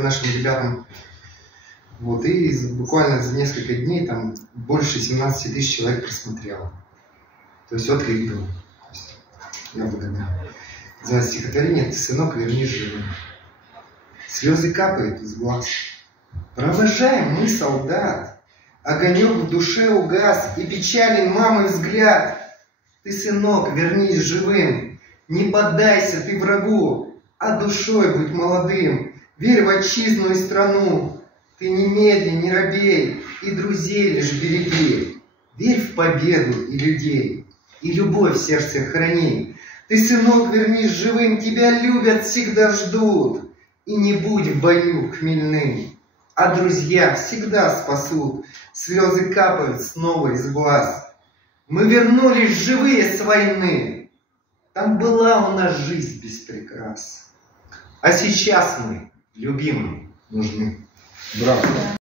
это нашим ребятам. Вот, и буквально за несколько дней там больше 17 тысяч человек просмотрело. То есть отклик был. Я благодарен за стихотворение «Ты, сынок, вернись живым». Слезы капают из глаз. Провожаем мы, солдат. Огонек в душе угас, и печален мамы взгляд. Ты, сынок, вернись живым. Не поддайся ты врагу, а душой будь молодым. Верь в отчизну и страну. Ты не медли, не робей, и друзей лишь береги. Верь в победу и людей, и любовь в сердце храни. Ты, сынок, вернись живым, тебя любят, всегда ждут. И не будь в бою хмельным, а друзья всегда спасут. Слезы капают снова из глаз. Мы вернулись живые с войны. Там была у нас жизнь без прикрас. А сейчас мы любимым нужны. Браво.